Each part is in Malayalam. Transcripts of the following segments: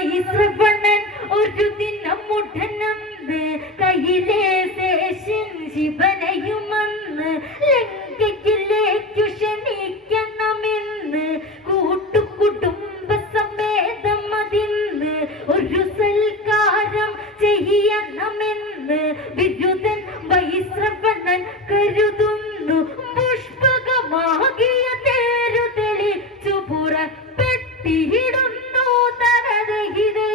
വൈശ്രവണൻ ഒരു ദിനം മുടനന്ന് കയ്യിലെ ശേഷൻ ശിവനയുമന്ന് ലങ്കയ്ക്കിലേക്കു ക്ഷണിക്കണമെന്ന് കൂട്ടുകുടുംബ സമേതം അതിന്ന് ഒരു സൽക്കാരം ചെയ്യണമെന്ന് വിരുദ്ധൻ വൈശ്രവണൻ കരുതുന്നു. പുഷ്പകമാകിയ തേരു തെളിച്ചു പുറപ്പെട്ടിടുന്നു തകതഹിതേ.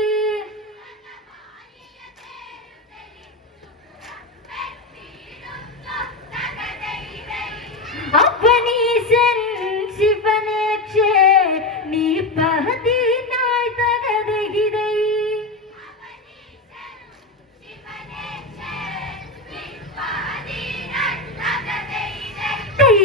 അവനീശൻ ശിവനേക്ഷേ നീ പതിനായി തകതഹിതേ.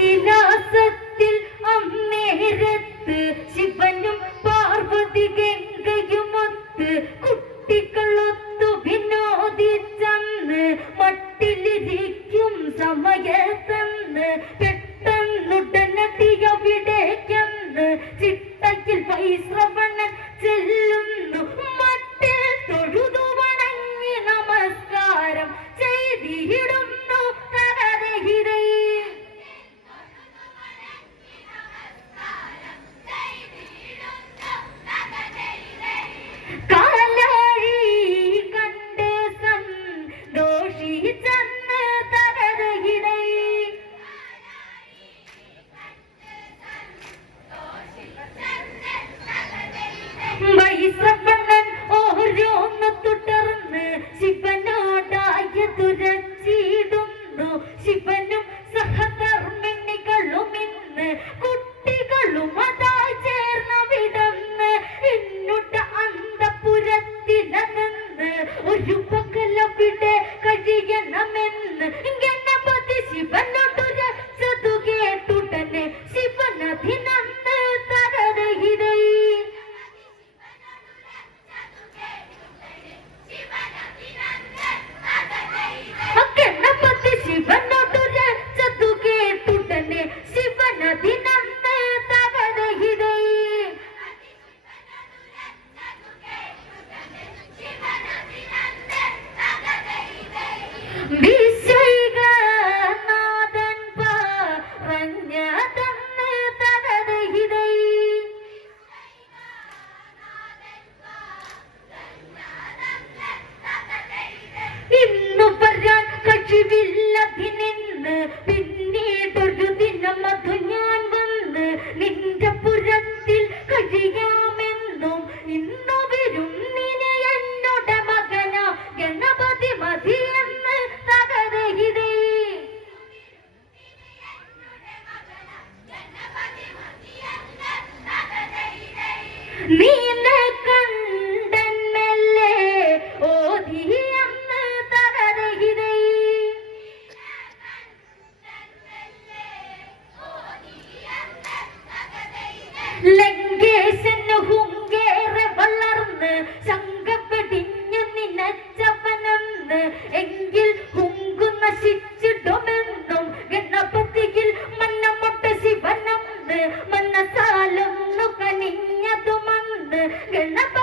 കൈലാസത്തിൽ അന്നേരത്ത് ശിവനും പാർവതി ഗംഗയുമൊത്ത് കുട്ടികളൊത്തു വിനോദിച്ചന്ന് മട്ടിലിരിക്കും സമയത്തന്ന് പെട്ടെന്നുടനടിയവിടേക്കെന്ന് ചിട്ടയിൽ വൈശ്രവണൻ ചെല്ലുന്നു. മട്ടിൽ തൊഴുതു വണങ്ങി നമസ്കാരം ചെയ്തിടുന്നു തകതഹിതേ. കാലാഴി കണ്ട് സന്തോഷിച്ചെന്ന് തകതഹിതേ. വൈശ്രവണൻ ഓരോന്ന് തുടർന്ന് ശിവനോടായ തുരച്ചിടുന്നു. ശിവനും സഹധർമ്മിണികളും ഇന്ന് കുട്ടികളും അതായി ചേർന്നവിടന്ന് എന്നുട അന്തപുരത്തിലന്ന് ഒരു പകലവിടെ കഴിയണമെന്ന് ഗണപതി ശിവനോടുരച്ചതു കേട്ടുടനെ ശിവനധിനന്ന് തകതഹിതേ. ഗണപതി ശിവനോടുരച്ചതു കേട്ടുടനെ ശിവനധിനന്ന് തകതഹിതേ. വിശ്വൈകനാഥൻ പറഞ്ഞതെന്ന് തകതഹിതേ. ഇന്നു പറയാൻ കഴിവില്ലതിനിന്ന് പിന്നീടൊരു ദിനം അതു ഞാൻ വന്ന് നിന്റെ പുരത്തിൽ കഴിയാമെന്നും ഇന്നു വരും നിന്നെ എന്നോട് മകന ഗണപതി മതിയെന്ന് തകതഹിതേ. നീനെ കണ്ടൻ മെല്ലെ ഓതിയെന്ന് തകതഹിതേ. ലങ്കേശന് ഹുങ്കേറെ വളർന്ന് ശങ്കപ്പെടിഞ്ഞു നിനച്ചവനെന്ന് എങ്കിൽ ഹുങ്കു നശിച്ചിടുമെന്നും ഗണപതിയിൽ മന്നമൊട്ട ശിവനെന്ന് മനസാലൊന്നു കനിഞ്ഞതുമന്ന് ഗണപതി